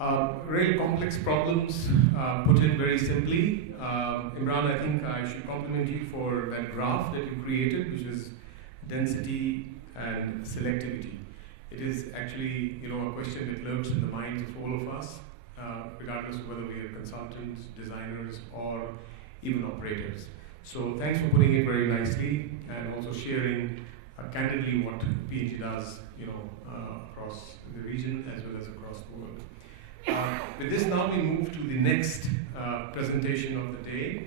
Really complex problems put in very simply. Imran, I think I should compliment you for that graph that you created, which is density and selectivity. It is actually, a question that lurks in the minds of all of us, regardless of whether we are consultants, designers, or even operators. So thanks for putting it very nicely and also sharing candidly what P&G does, across the region as well as across the world. With this now we move to the next presentation of the day.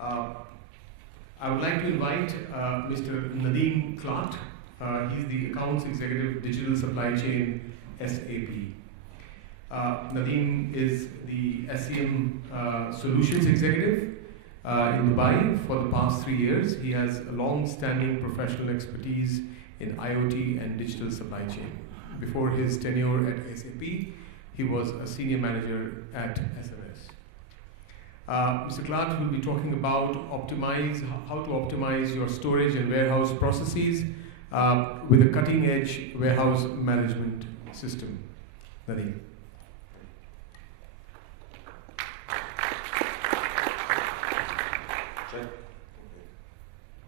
I would like to invite Mr. Nadim Klat. He's the Accounts Executive Digital Supply Chain SAP. Nadim is the SCM Solutions Executive in Dubai for the past 3 years. He has a long-standing professional expertise in IoT and digital supply chain. Before his tenure at SAP, he was a senior manager at SMS. Mr. Klat will be talking about how to optimize your storage and warehouse processes with a cutting-edge warehouse management system. Nadim.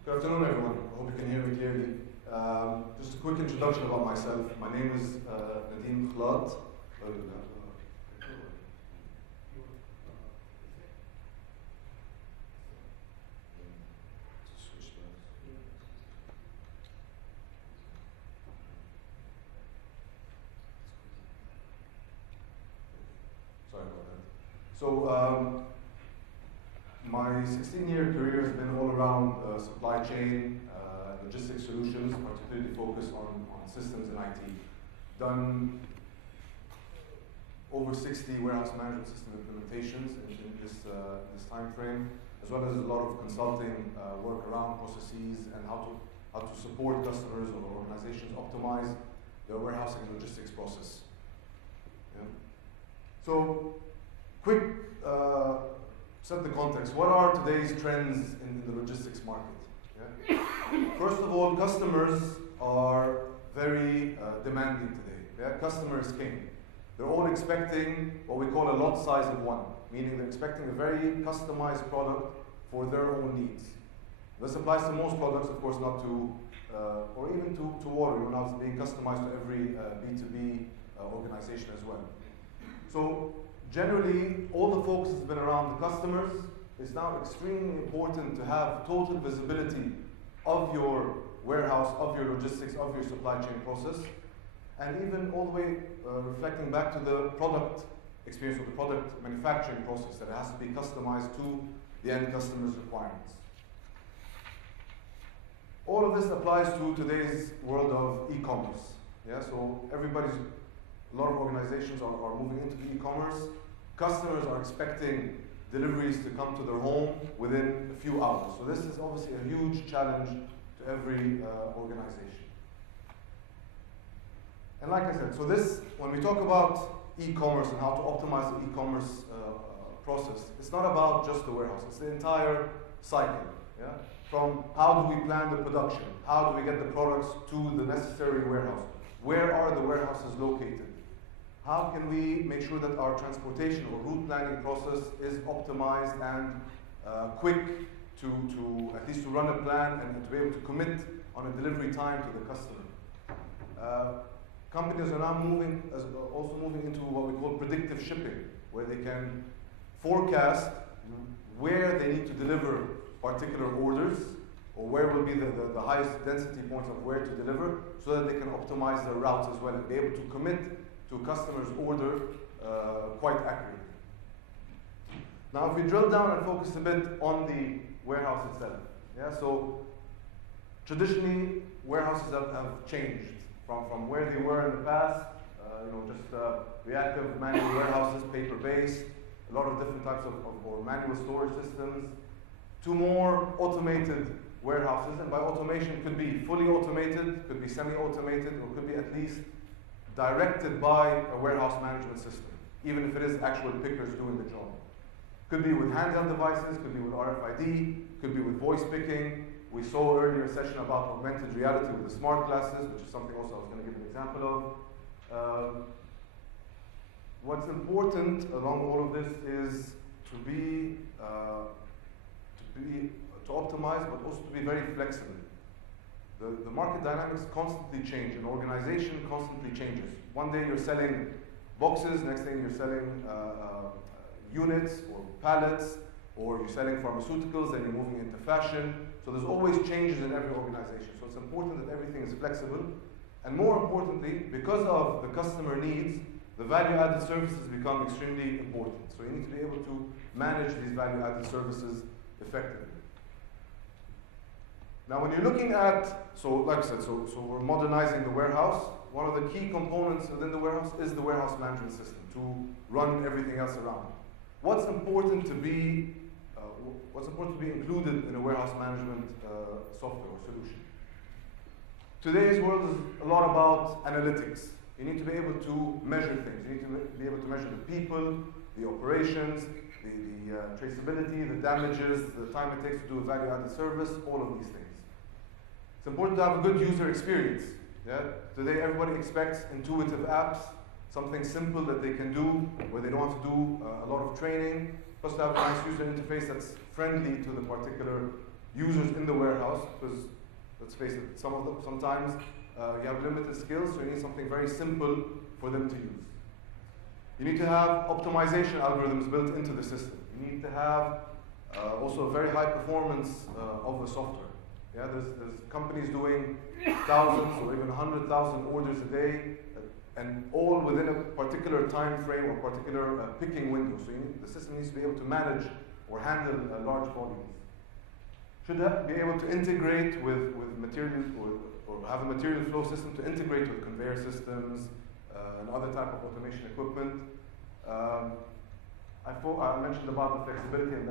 Good afternoon, everyone. I hope you can hear me clearly. Just a quick introduction about myself. My name is Nadim Klat. Sorry about that. So, my 16-year career has been all around supply chain, logistics solutions, particularly focused on systems and IT. Done over 60 warehouse management system implementations in this time frame, as well as a lot of consulting work around processes and how to support customers or organizations optimize their warehousing and logistics process. Yeah. So, quick set the context. What are today's trends in the logistics market? Yeah? First of all, customers are very demanding today. Yeah? Customer is king. They're all expecting what we call a lot size of one, meaning they're expecting a very customized product for their own needs. This applies to most products, of course, not to, or even to water. Now it's being customized to every B2B organization as well. So generally, all the focus has been around the customers. It's now extremely important to have total visibility of your warehouse, of your logistics, of your supply chain process, and even all the way reflecting back to the product experience or the product manufacturing process, that it has to be customized to the end customer's requirements. All of this applies to today's world of e-commerce. Yeah, so a lot of organizations are moving into the e-commerce. Customers are expecting deliveries to come to their home within a few hours. So this is obviously a huge challenge to every organization. And like I said, so when we talk about e-commerce and how to optimize the e-commerce process, it's not about just the warehouse, it's the entire cycle. Yeah? From how do we plan the production, how do we get the products to the necessary warehouse, where are the warehouses located, how can we make sure that our transportation or route planning process is optimized and quick to at least to run a plan and to be able to commit on a delivery time to the customer. Companies are now also moving into what we call predictive shipping, where they can forecast where they need to deliver particular orders, or where will be the highest density points of where to deliver, so that they can optimize their routes as well and be able to commit to customer's order quite accurately. Now, if we drill down and focus a bit on the warehouse itself, yeah, so traditionally warehouses have changed from where they were in the past, just reactive manual warehouses, paper-based, a lot of different types of or manual storage systems, to more automated warehouses. And by automation, it could be fully automated, could be semi-automated, or could be at least directed by a warehouse management system, even if it is actual pickers doing the job. Could be with handheld devices, could be with RFID, could be with voice picking. We saw earlier a session about augmented reality with the smart glasses, which is something also I was going to give an example of. what's important along all of this is to optimize, but also to be very flexible. The market dynamics constantly change, and organization constantly changes. One day you're selling boxes, next thing you're selling units or pallets, or you're selling pharmaceuticals, then you're moving into fashion. So there's always changes in every organization. So it's important that everything is flexible. And more importantly, because of the customer needs, the value-added services become extremely important. So you need to be able to manage these value-added services effectively. Now when you're looking at, so like I said, so we're modernizing the warehouse. One of the key components within the warehouse is the warehouse management system to run everything else around. What's important to be included in a warehouse management software or solution? Today's world is a lot about analytics. You need to be able to measure things. You need to be able to measure the people, the operations, the traceability, the damages, the time it takes to do a value-added service, all of these things. It's important to have a good user experience. Yeah? Today everybody expects intuitive apps, something simple that they can do, where they don't have to do a lot of training, plus to have a nice user interface that's friendly to the particular users in the warehouse, because let's face it, sometimes you have limited skills, so you need something very simple for them to use. You need to have optimization algorithms built into the system. You need to have also a very high performance of the software. Yeah, there's companies doing thousands or even 100,000 orders a day, and all within a particular time frame or particular picking window. So the system needs to be able to manage or handle large volumes. Should be able to integrate with material or have a material flow system to integrate with conveyor systems and other type of automation equipment. I mentioned about the flexibility and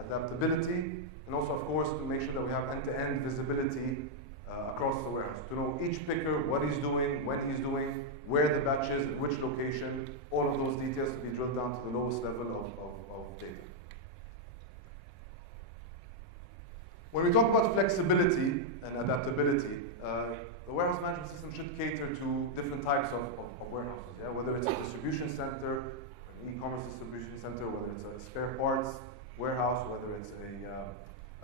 adaptability, and also, of course, to make sure that we have end-to-end visibility across the warehouse, to know each picker, what he's doing, when he's doing, where the batch is, at which location, all of those details to be drilled down to the lowest level of data. When we talk about flexibility and adaptability, the warehouse management system should cater to different types of warehouses, yeah? Whether it's a distribution center, an e-commerce distribution center, whether it's a spare parts warehouse, whether it's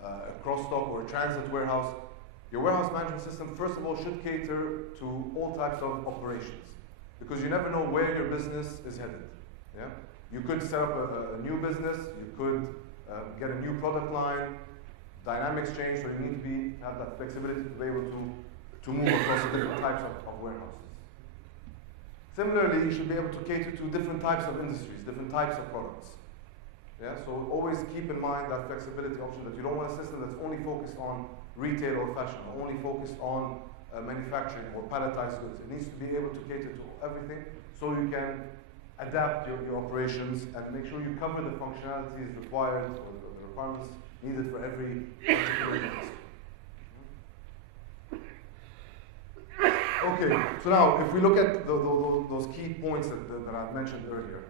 a cross-dock or a transit warehouse. Your warehouse management system, first of all, should cater to all types of operations, because you never know where your business is headed. Yeah? You could set up a new business, you could get a new product line, dynamics change, so you need to have that flexibility to be able to move across different types of warehouses. Similarly, you should be able to cater to different types of industries, different types of products. Yeah? So always keep in mind that flexibility option, that you don't want a system that's only focused on retail or fashion, or only focused on manufacturing or palletized goods. It needs to be able to cater to everything, so you can adapt your operations and make sure you cover the functionalities required or the requirements needed for every particular industry. Okay, so now if we look at those key points that I've mentioned earlier,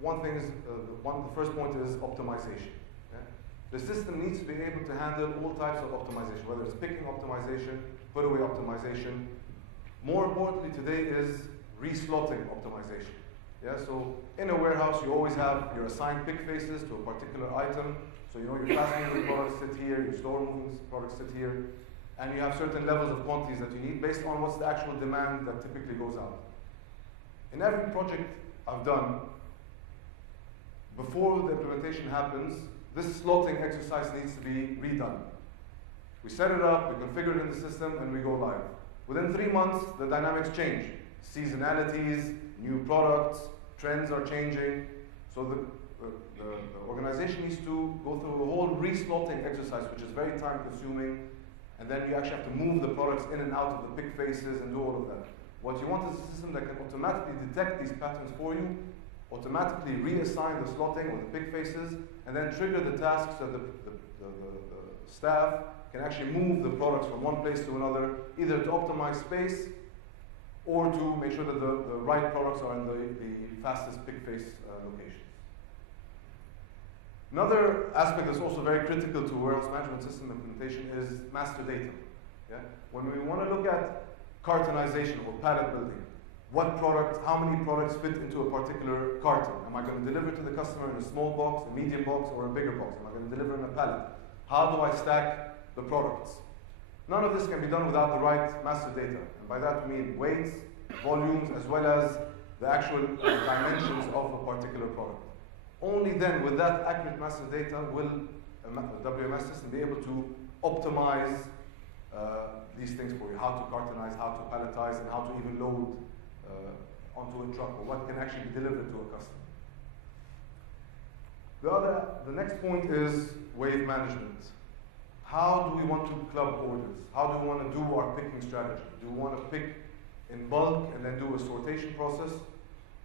one thing is, the first point is optimization. Okay? The system needs to be able to handle all types of optimization, whether it's picking optimization, put-away optimization. More importantly today is reslotting optimization. Yeah? So in a warehouse, you always have your assigned pick faces to a particular item. So you know your fast-moving products sit here, your slower-moving products sit here, and you have certain levels of quantities that you need based on what's the actual demand that typically goes out. In every project I've done, before the implementation happens, this slotting exercise needs to be redone. We set it up, we configure it in the system, and we go live. Within 3 months, the dynamics change. Seasonalities, new products, trends are changing. So the organization needs to go through a whole reslotting exercise, which is very time consuming, and then you actually have to move the products in and out of the pick faces and do all of that. What you want is a system that can automatically detect these patterns for you, automatically reassign the slotting or the pick faces, and then trigger the tasks so that the staff can actually move the products from one place to another, either to optimize space or to make sure that the right products are in the fastest pick face locations. Another aspect that's also very critical to warehouse management system implementation is master data. Yeah? When we want to look at cartonization or pallet building, what products, how many products fit into a particular carton. Am I going to deliver to the customer in a small box, a medium box, or a bigger box? Am I going to deliver in a pallet? How do I stack the products? None of this can be done without the right master data. And by that we mean weights, volumes, as well as the actual dimensions of a particular product. Only then, with that accurate master data, will a WMS system be able to optimize these things for you. How to cartonize, how to palletize, and how to even load onto a truck, or what can actually be delivered to a customer. The next point is wave management. How do we want to club orders? How do we want to do our picking strategy? Do we want to pick in bulk and then do a sortation process?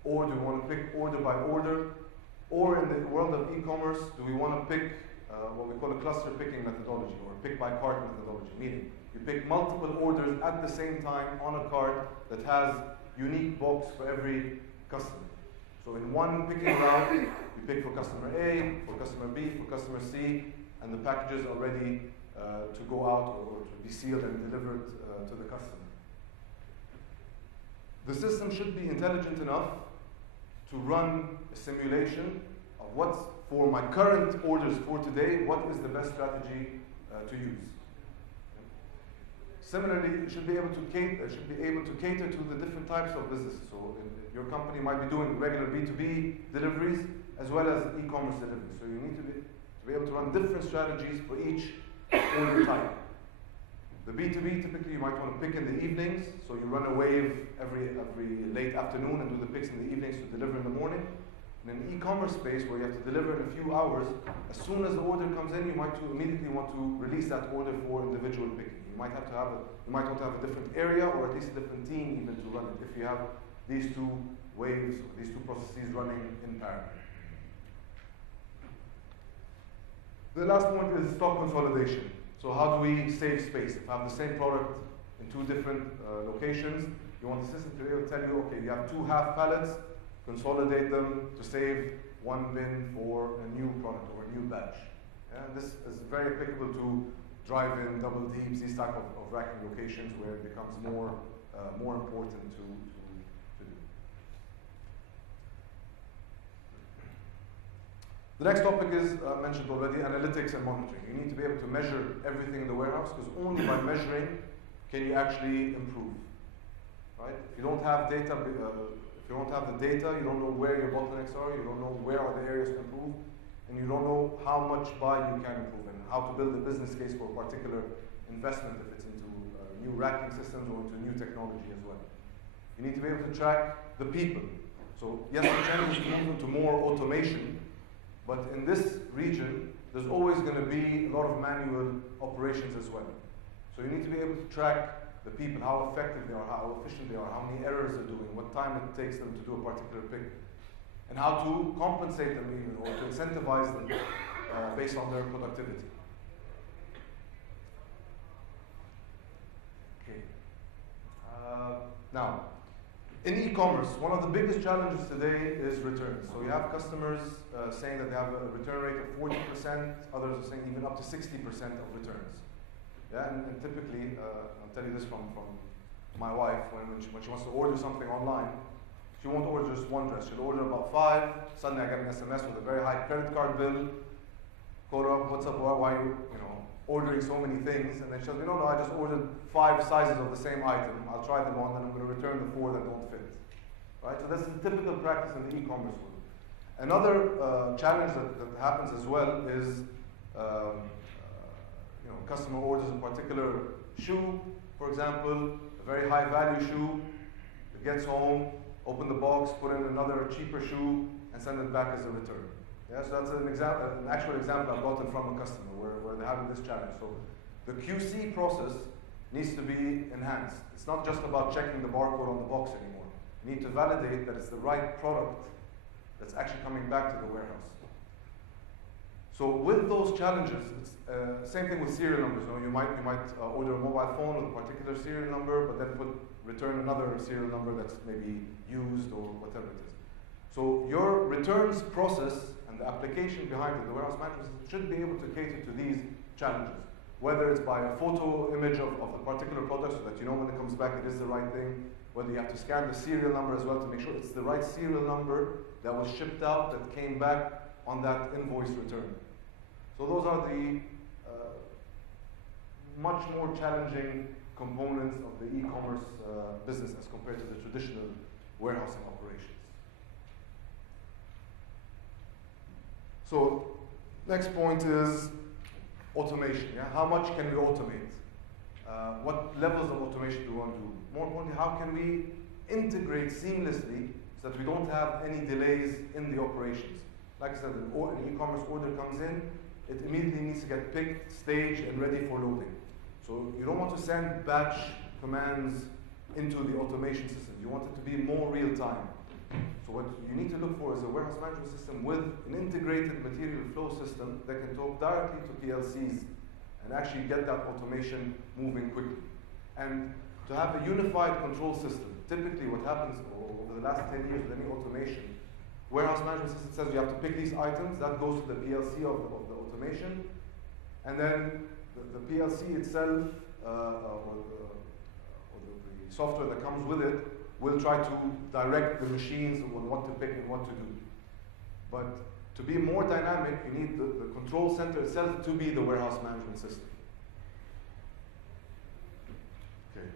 Or do we want to pick order by order? Or in the world of e-commerce, do we want to pick what we call a cluster picking methodology, or pick by cart methodology, meaning you pick multiple orders at the same time on a cart that has unique box for every customer. So in one picking route, you pick for customer A, for customer B, for customer C, and the packages are ready to go out or to be sealed and delivered to the customer. The system should be intelligent enough to run a simulation of what's, for my current orders for today, what is the best strategy to use. Similarly, it should be able to cater to the different types of businesses. So your company might be doing regular B2B deliveries as well as e-commerce deliveries. So you need to be able to run different strategies for each order type. The B2B, typically you might want to pick in the evenings, so you run a wave every late afternoon and do the picks in the evenings to deliver in the morning. In an e-commerce space where you have to deliver in a few hours, as soon as the order comes in, you might immediately want to release that order for individual picking. You might want to have a different area, or at least a different team even to run it if you have these two waves, or these two processes running in parallel. The last point is stock consolidation. So how do we save space? If I have the same product in two different locations, you want the system to be able to tell you, okay, you have two half pallets, consolidate them to save one bin for a new product or a new batch. And this is very applicable to drive-in, double deeps, these type of racking locations where it becomes more important to do. The next topic is mentioned already, analytics and monitoring. You need to be able to measure everything in the warehouse, because only by measuring can you actually improve. Right? If you don't have data, if you don't have the data, you don't know where your bottlenecks are, you don't know where are the areas to improve, and you don't know how much by you can improve and how to build a business case for a particular investment, if it's into new racking systems or into new technology as well. You need to be able to track the people. So yes, the trend is moving to more automation, but in this region, there's always going to be a lot of manual operations as well. So you need to be able to track the people, how effective they are, how efficient they are, how many errors they're doing, what time it takes them to do a particular pick, and how to compensate them even, or to incentivize them based on their productivity. Okay. Now, in e-commerce, one of the biggest challenges today is returns. So you have customers saying that they have a return rate of 40%, others are saying even up to 60% of returns. Yeah, and typically, I'll tell you this from my wife, when she wants to order something online, she won't order just one dress, she'll order about 5, suddenly I get an SMS with a very high credit card bill, call her up, what's up, why are you ordering so many things? And then she tells me, no, I just ordered 5 sizes of the same item. I'll try them on, then I'm going to return the 4 that don't fit. Right? So that's the typical practice in the e-commerce world. Another challenge that happens as well is customer orders a particular shoe, for example, a very high value shoe. It gets home, open the box, put in another cheaper shoe, and send it back as a return. Yeah, so that's an actual example I've gotten from a customer where they're having this challenge. So the QC process needs to be enhanced. It's not just about checking the barcode on the box anymore. You need to validate that it's the right product that's actually coming back to the warehouse. So with those challenges, it's same thing with serial numbers. You might order a mobile phone with a particular serial number, but then return another serial number that's maybe used or whatever it is. So your returns process and the application behind it, the warehouse management system, should be able to cater to these challenges. Whether it's by a photo image of the particular product so that you know when it comes back it is the right thing, whether you have to scan the serial number as well to make sure it's the right serial number that was shipped out that came back on that invoice return. So those are the much more challenging components of the e-commerce business as compared to the traditional warehousing operations. So next point is automation. Yeah? How much can we automate? What levels of automation do we want to do? More importantly, how can we integrate seamlessly so that we don't have any delays in the operations? Like I said, an e-commerce order comes in, it immediately needs to get picked, staged, and ready for loading. So you don't want to send batch commands into the automation system. You want it to be more real time. So what you need to look for is a warehouse management system with an integrated material flow system that can talk directly to PLCs and actually get that automation moving quickly. And to have a unified control system. Typically what happens over the last 10 years with any automation, warehouse management system says you have to pick these items, that goes to the PLC of the automation, and then the PLC itself, or the software that comes with it, will try to direct the machines on what to pick and what to do. But to be more dynamic, you need the control center itself to be the warehouse management system. Okay.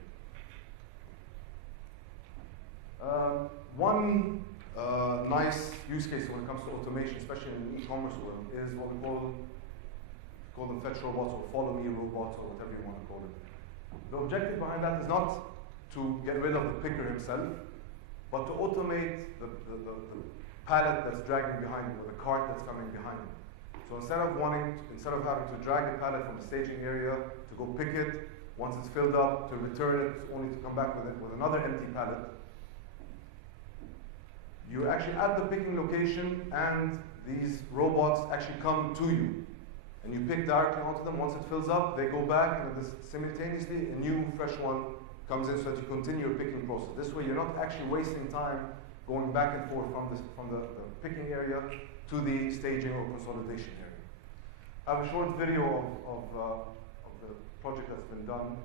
One nice use case when it comes to automation, especially in the e-commerce world, is what we call them fetch robots or follow me robots or whatever you want to call it. The objective behind that is not to get rid of the picker himself, but to automate the pallet that's dragging behind him or the cart that's coming behind him. So instead of having to drag the pallet from the staging area to go pick it, once it's filled up, to return it, only to come back with another empty pallet, you're actually at the picking location and these robots actually come to you. And you pick directly onto them. Once it fills up, they go back and simultaneously a new fresh one comes in so that you continue your picking process. This way you're not actually wasting time going back and forth from the picking area to the staging or consolidation area. I have a short video of the project that's been done.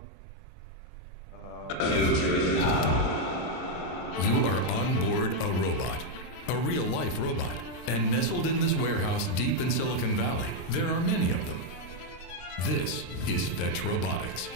You are on board a robot, a real-life robot. And nestled in this warehouse deep in Silicon Valley, there are many of them. This is Fetch Robotics.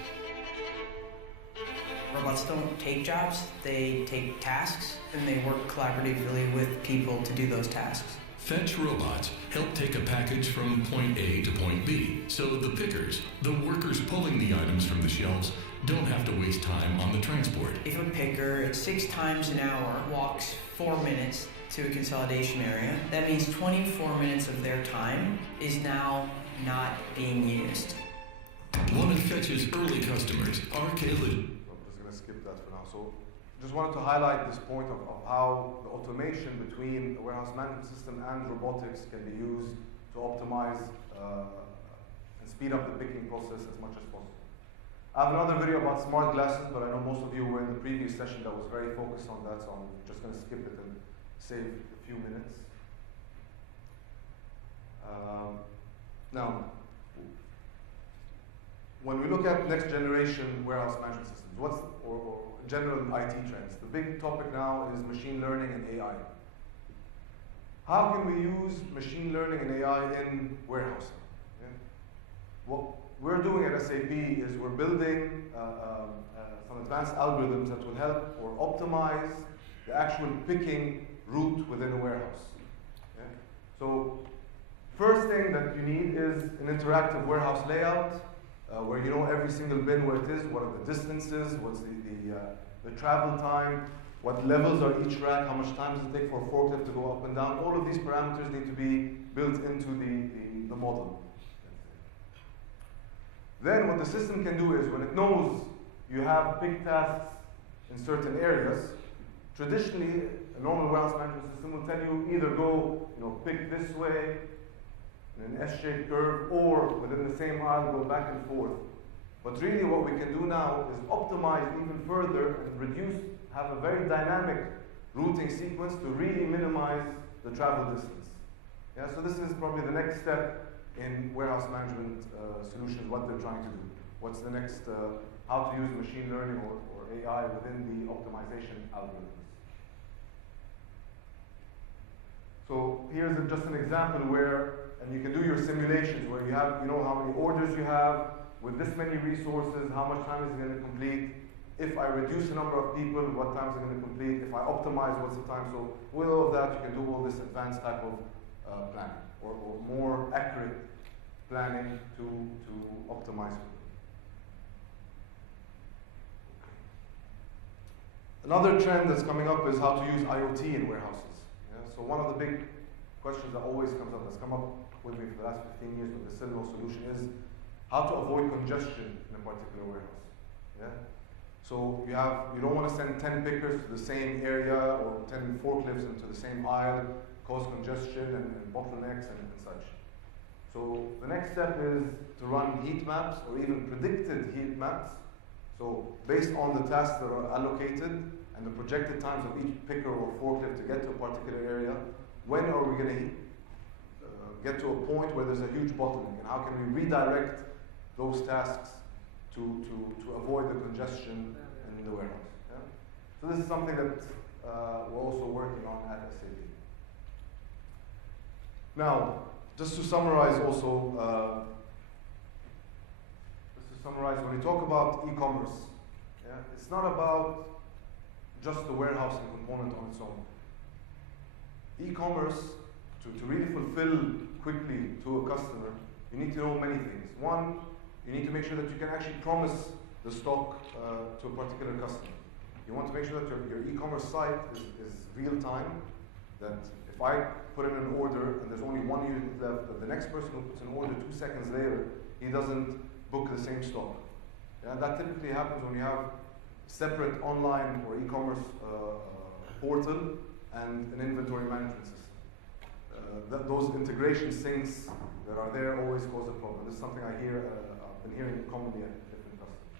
Robots don't take jobs, they take tasks, and they work collaboratively with people to do those tasks. Fetch robots help take a package from point A to point B, so the pickers, the workers pulling the items from the shelves, don't have to waste time on the transport. If a picker 6 times an hour walks 4 minutes to a consolidation area, that means 24 minutes of their time is now not being used. One of Fetch's early customers, RK. I'm just going to skip that for now. So just wanted to highlight this point of how the automation between the warehouse management system and robotics can be used to optimize and speed up the picking process as much as possible. I have another video about smart glasses, but I know most of you were in the previous session that was very focused on that, so I'm just going to skip it and save a few minutes. Now, when we look at next generation warehouse management systems, or general IT trends, the big topic now is machine learning and AI. How can we use machine learning and AI in warehousing? Yeah? What we're doing at SAP is we're building some advanced algorithms that will help or optimize the actual picking route within a warehouse. Yeah? So first thing that you need is an interactive warehouse layout where you know every single bin where it is, what are the distances, what's the travel time, what levels are each rack, how much time does it take for a forklift to go up and down. All of these parameters need to be built into the model. Then what the system can do is when it knows you have pick tasks in certain areas, traditionally a normal warehouse management system will tell you either go, pick this way in an S-shaped curve, or within the same aisle go back and forth. But really what we can do now is optimize even further and have a very dynamic routing sequence to really minimize the travel distance. Yeah, so this is probably the next step in warehouse management solutions, what they're trying to do. What's the next, how to use machine learning or or AI within the optimization algorithms. So here's just an example where, and you can do your simulations where you have, you know how many orders you have, with this many resources, how much time is it going to complete? If I reduce the number of people, what time is it going to complete? If I optimize, what's the time? So with all of that, you can do all this advanced type of planning, or more accurate planning to optimize. Another trend that's coming up is how to use IoT in warehouses. Yeah? So one of the big questions that always comes up, that's come up with me for the last 15 years, but there's still no solution, is how to avoid congestion in a particular warehouse. Yeah? So you don't want to send 10 pickers to the same area or 10 forklifts into the same aisle, cause congestion and bottlenecks and such. So the next step is to run heat maps or even predicted heat maps. So based on the tasks that are allocated and the projected times of each picker or forklift to get to a particular area, when are we going to get to a point where there's a huge bottleneck, and how can we redirect those tasks to avoid the congestion in the warehouse. Yeah? So this is something that we're also working on at SAP. Now, just to summarize also, when we talk about e-commerce, yeah, it's not about just the warehousing component on its own. E-commerce, to really fulfill quickly to a customer, you need to know many things. One, you need to make sure that you can actually promise the stock to a particular customer. You want to make sure that your e-commerce site is real time, that if I put in an order and there's only one unit left, that the next person who puts an order 2 seconds later, he doesn't book the same stock. Yeah, that typically happens when you have separate online or e-commerce portal and an inventory management system. Those integration sinks that are there always cause a problem. This is something I've been hearing commonly at different customers.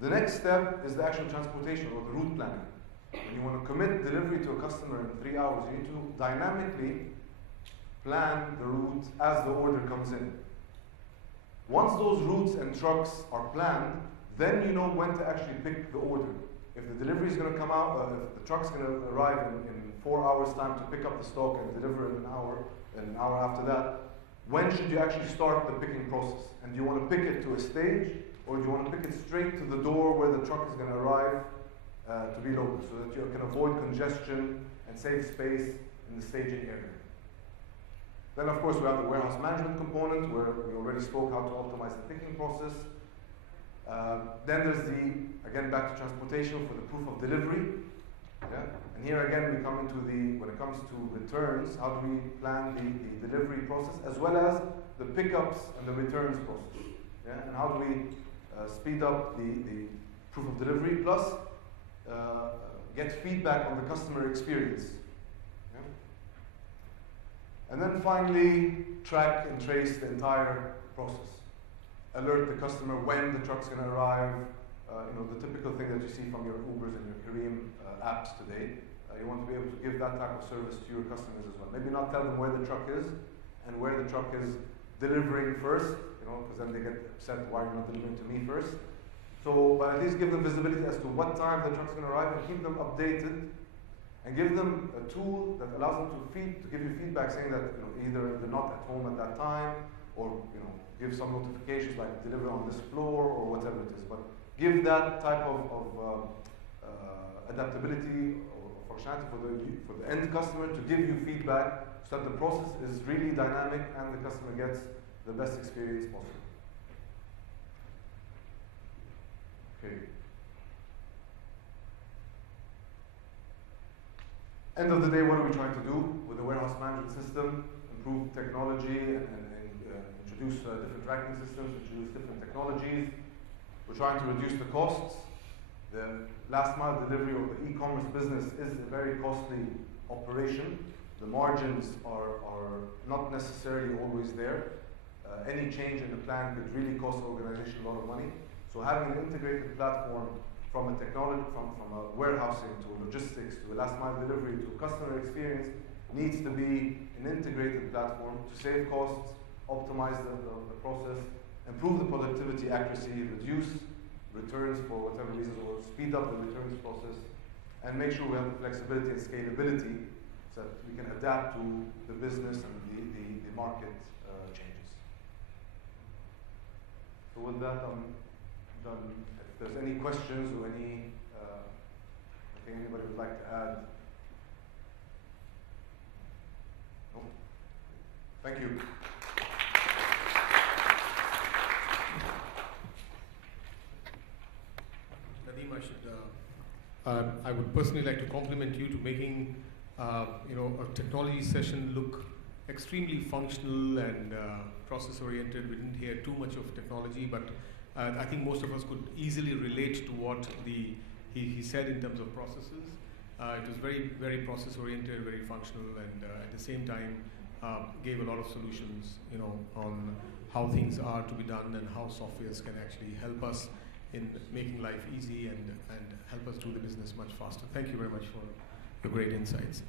The next step is the actual transportation or the route planning. When you want to commit delivery to a customer in 3 hours, you need to dynamically plan the route as the order comes in. Once those routes and trucks are planned, then you know when to actually pick the order. If the delivery is going to come out, if the truck's going to arrive in 4 hours' time to pick up the stock and deliver in an hour after that, when should you actually start the picking process? And do you want to pick it to a stage, or do you want to pick it straight to the door where the truck is going to arrive to be loaded, so that you can avoid congestion and save space in the staging area? Then, of course, we have the warehouse management component, where we already spoke how to optimize the picking process. Then there's again, back to transportation for the proof of delivery. Yeah? And here again, we come into when it comes to returns, how do we plan the delivery process, as well as the pickups and the returns process. Yeah? And how do we speed up the proof of delivery, plus get feedback on the customer experience. Yeah? And then finally, track and trace the entire process. Alert the customer when the truck's going to arrive. The typical thing that you see from your Ubers and your Careem apps today. You want to be able to give that type of service to your customers as well. Maybe not tell them where the truck is and where the truck is delivering first, because then they get upset, why you're not delivering to me first. So, but at least give them visibility as to what time the truck's going to arrive, and keep them updated, and give them a tool that allows them to give you feedback, saying that either they're not at home at that time, or give some notifications like deliver on this floor or whatever it is. But give that type of adaptability or functionality for the end customer to give you feedback, so that the process is really dynamic and the customer gets the best experience possible. Okay. End of the day, what are we trying to do with the warehouse management system? Improve technology and introduce different tracking systems, introduce different technologies. We're trying to reduce the costs. The last mile delivery or the e-commerce business is a very costly operation. The margins are not necessarily always there. Any change in the plan could really cost the organization a lot of money. So having an integrated platform from a technology, from a warehousing to logistics to a last mile delivery to customer experience needs to be an integrated platform to save costs, optimize the process, improve the productivity, accuracy, reduce returns for whatever reasons, or speed up the returns process, and make sure we have the flexibility and scalability so that we can adapt to the business and the market changes. So with that, I'm done. If there's any questions or any, anything anybody would like to add. No? Thank you. Nadim, I would personally like to compliment you to making a technology session look extremely functional and process-oriented. We didn't hear too much of technology, but I think most of us could easily relate to what he said in terms of processes. It was very, very process-oriented, very functional, and at the same time gave a lot of solutions, on how things are to be done and how softwares can actually help us in making life easy and help us do the business much faster. Thank you very much for your great insights.